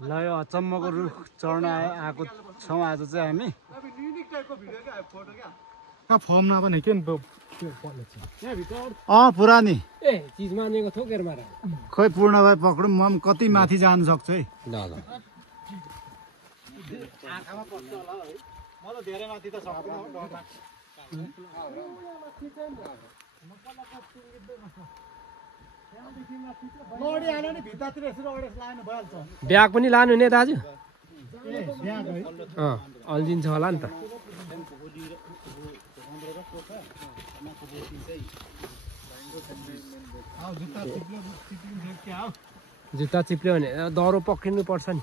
ल यो अचम्मको रुख चढ्न आएको छौँ आज चाहिँ हामी फर्म नभने के पुरानी ए चिज मानेको थोकेर मार खोइ पूर्ण भए पकडौँ म कति माथि जानु सक्छु है ल ल आँखामा पर्छ होला है म त धेरै माथि त सक्दिनँ डर लाग्छ ब्याग पनि लानु नि दाजु ब्याग है अल्झिन्छ होला नि त जुत्ता चिप्ल्यो भने दह्रो पक्रिनु पर्छ नि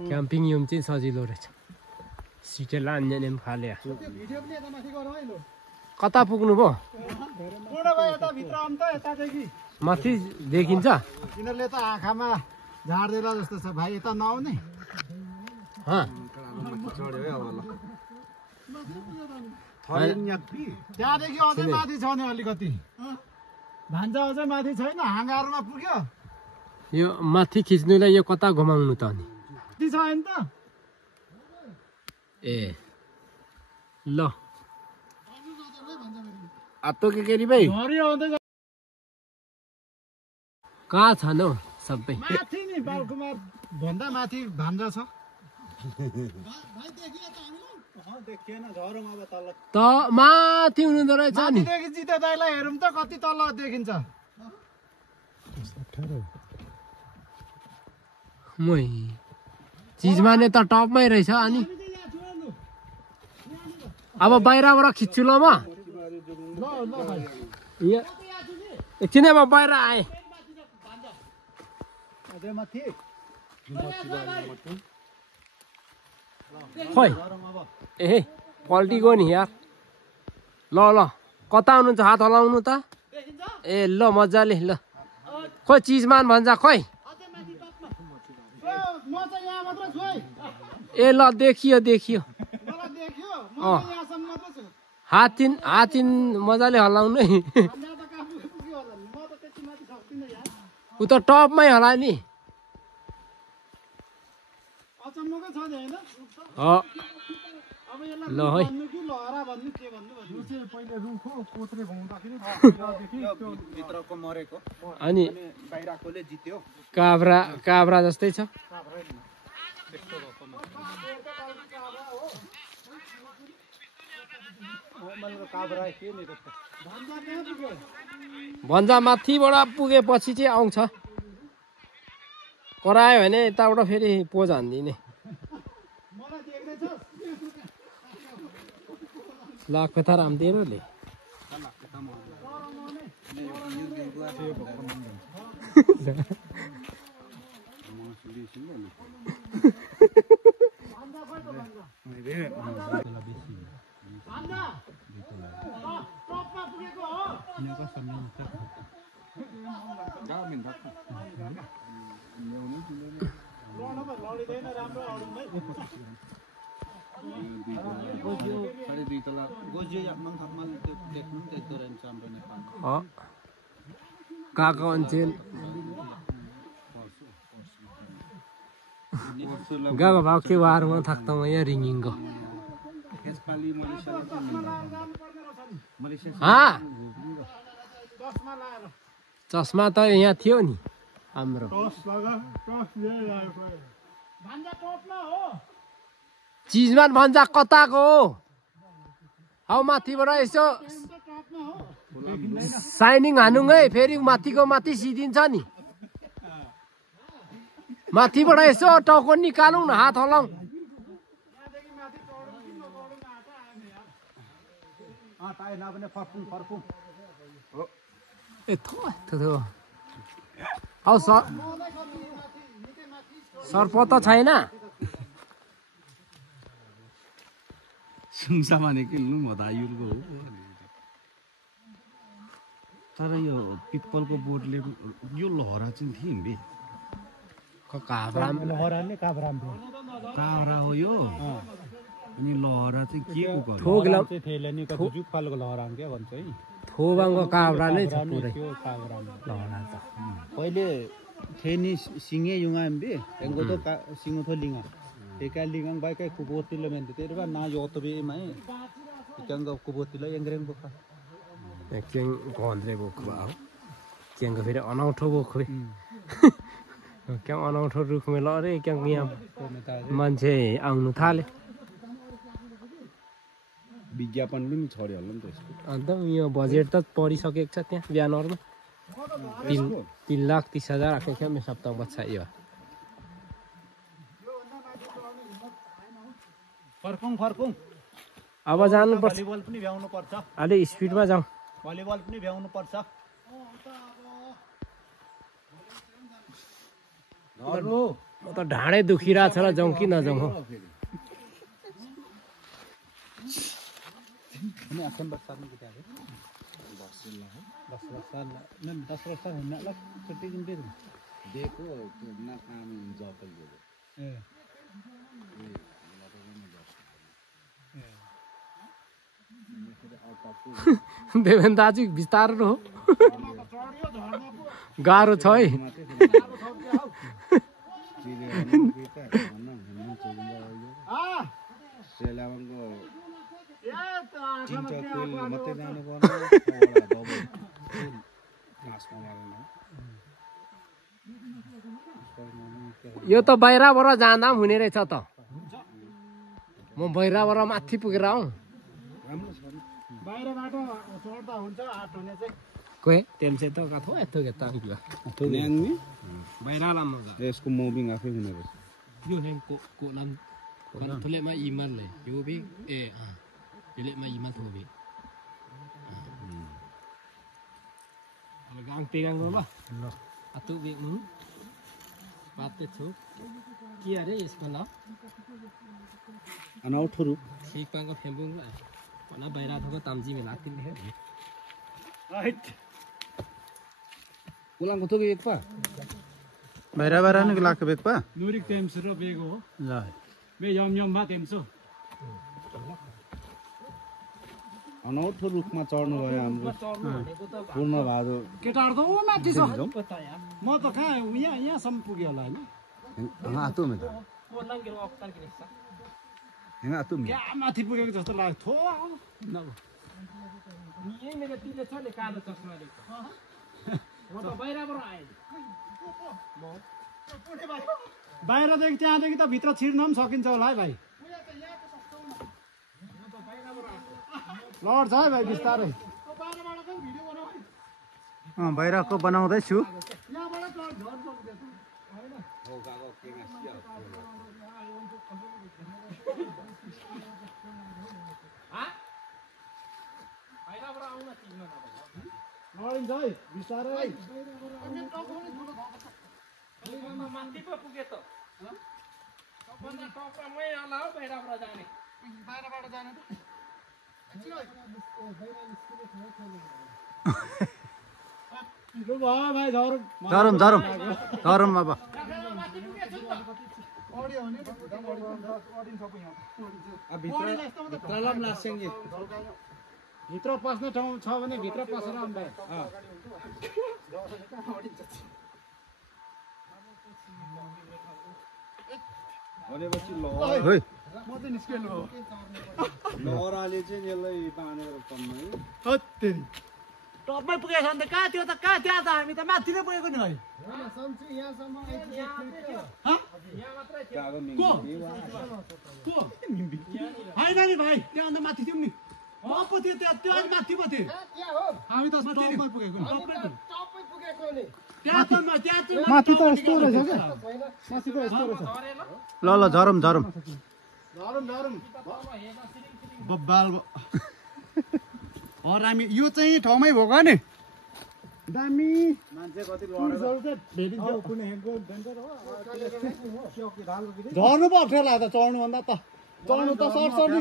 क्याम्पिङ युम चाहिँ सजिलो रहेछ सिटे लान्ने नि फाले कता पुग्नु भयो माथि देखिन्छ यिनीहरूले त आँखामा झार्देला जस्तो छ भाइ यता नआउने त्यहाँदेखि अझै माथि छ नि अलिकति भान्जा अझै माथि छैन हाँगाहरूमा पुग्यो यो माथि खिच्नुलाई यो कता घुमाउनु त अनि ती छैन त ए ल आत्तो के री भाइ कहाँ छ न सबै माथि नि बालकुमार भन्दा माथि भान्जा छ त माथि हुनुहुँदो रहेछ नि जिते दाइलाई हेरौँ त कति तल देखिन्छ मै चिजमा त टपमै रहेछ अनि अब बाहिरबाट खिच्छु ल म एकछिन अब बाहिर आएँ खोइ ए पल्टिगयो नि यार ल ल कता हुनुहुन्छ हात हलाउनु त ए ल मजाले ल खोइ चिजमान भन्छ खोइ ए ल देखियो देखियो हातिन मजाले हल्लाउनु है उ त टपमै होला नि ल है अनि काभ्रा जस्तै छ भन्जा माथिबाट पुगेपछि चाहिँ आउँछ करायो भने यताबाट फेरि पोज हान्दिने लाख था रामदेव ले गएको भाव के वारमा थाक्ता म यहाँ रिङ्गिङको चस्मा त यहाँ थियो नि हाम्रो चिजमा भन्छ कताको हो हौ माथिबाट यसो साइनिङ हानौँ है फेरि माथिको माथि सिधिन्छ नि माथिबाट यसो टाउको निकालौँ न हात हलाउँ ए थो हौ सर्प त छैन तर यो पिपलको बोटले यो लहरा चाहिँ थिएँ बे काभ्रा हो यो अनि लहरा चाहिँ के को थोक जुफालको लहरा के भन्छ है थोबाङको काभ्रा नै छ पुरै त्यो काभ्रामा लहरा त पहिले थेनी सिङे युङाम्बे एंगो तो सिङो थो लिङा एका लिङाङ बाइकै कुबोतिलो मेन्ते तेरबा ना योतबे माइ इकंग कुबोतिलो एंग्रेङ बोका क्याङ घन्द्रे बोक भयो क्याङको फेरि अनौठो बोक क्या अनौठो रुखमा ल अरे क्या यहाँ मान्छे आउनु थाले विज्ञापन पनि छर्यो होला नि त यसको अन्त यो बजेट त परिसकेको छ त्यहाँ बिहानहरूमा 3,30,000 राखेको थियो मेरो सप्ताह बच्चा यो फर्कुङ अब जानुपर्छ भलिबल पनि भ्याउनु पर्छ अलि स्पिडमा जाउँ भलिबल पनि भ्याउनु पर्छ म त ढाडै दुखिरहेछ र जाउँ कि नजाउँ हो ini akan besar nih kita ada 10 besar nan 10 besar hendak lah seperti jembir देखो त्यो नाकाम जपल गयो देवेन दाजु बिस्तारो हो गाह्रो छ है यो त बाहिरबाट जाँदा पनि हुने रहेछ त म बाहिरबाट माथि पुगेर आउँ बाहिरबाट चढ्दा हुन्छ आठ हुने चाहिँ कोही तेमसे त कथो यस्तो गेता न्याङमी बाहिर लाम्नु यसको मुभिङ आफै हुने रहेछ यो नेम को नाम थुलेमा इमाल ले यो भी ए थुलेमा इमाल थोबी अब गाङ पेगाङ गर्ला ल अतु बेग्नु पाते छु के अरे यसमा ल अनौठो रूप सिकपाङको फेम्बुङ ल भना बाहिर थको तामजी मे लाग्थिन हे राइट उलाङको थोक एक पा बाहिर नै लाग्छ बेगपा Nurik temso ro bego. ल Me yom ba temso. अनौठो रूपमा चढ्नु भयो हाम्रो पूर्ण भादो केटाहरु त उ माथि छ म त कहाँ यहाँसम्म पुग्यो होला हैन आतु मे त हैन आतु मे क्या माथि पुगेको जस्तो लाग्यो थो यही मेरो तिले छ नि कालो चस्माले म त बाहिरबाट आए बाहिरदेखि त्यहाँदेखि त भित्र छिर्न पनि सकिन्छ होला है भाइ लड्छ है भाइ बिस्तारै बाहिरको बनाउँदैछु लडिन्छ है बिस्तारै माथि पो पुगे त सबभन्दा टपमै होला हो बाहिरबाट जाने बाहिरबाट जाने भाइ झरम अब भित्र पस्ने ठाउँ छ भने भित्र पसेर भनेपछि लहराले चाहिँ यसलाई बाँधेर तन्मै टपमै पुगेछ नि त कहाँ त्यो त कहाँ त्यहाँ त हामी त माथि नै पुगेको नि भाइ होइन नि भाइ त्यहाँ अन्त माथि थियौँ नि पो थियो त्यहाँ त्यो अहिले माथि पो थियो हामी त टपमै पुगेको नि माथि त यस्तो रहेछ क्या माथि त यस्तो रहेछ ल झरम बब्बाल हामी यो चाहिँ ठाउँमै भएको नि दामी मान्छे कति झर्नु पो अप्ठ्यारो लाग्छ चढ्नुभन्दा त चढ्नु त सर्छ नि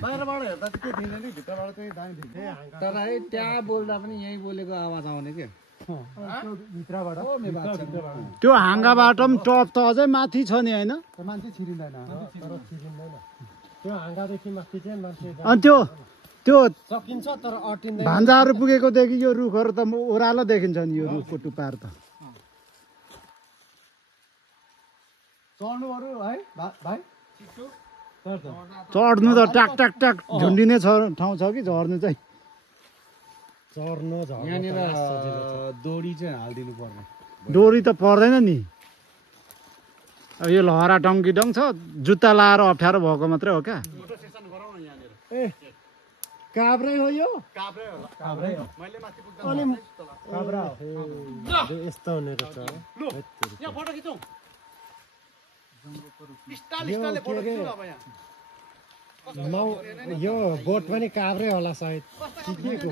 बाहिरबाट हेर्दा चाहिँ के थिएन नि भित्रबाट चाहिँ दामी देखिन्छ तर है त्यहाँ बोल्दा पनि यहीँ बोलेको आवाज आउने के त्यो हाँगाबाट पनि टप त अझै माथि छ नि होइन मान्छे छिरिँदैन तर छिरिँदैन त्यो हाँगादेखि माथि चाहिँ मान्छे अनि त्यो सकिन्छ तर अटिँदैन भान्जाहरू पुगेकोदेखि यो रुखहरू त ओह्रालो देखिन्छ नि यो रुखको टुप्पाहरू त चढ्नुहरू है भाइ चढ्नु त टाक टाक टाक झुन्डिने ठाउँ छ कि झर्नु चाहिँ चढ्नु यहाँनिर दोरी चाहिँ हालिदिनु पर्ने डोरी त पर्दैन नि अब यो लहरा डङ्की डङ छ जुत्ता लाएर अप्ठ्यारो भएको मात्रै हो क्या ए काभ्रै हो यो अनि काभ्रा हो यस्तो हुने रहेछ यो बोट पनि काभ्रै होला सायद के को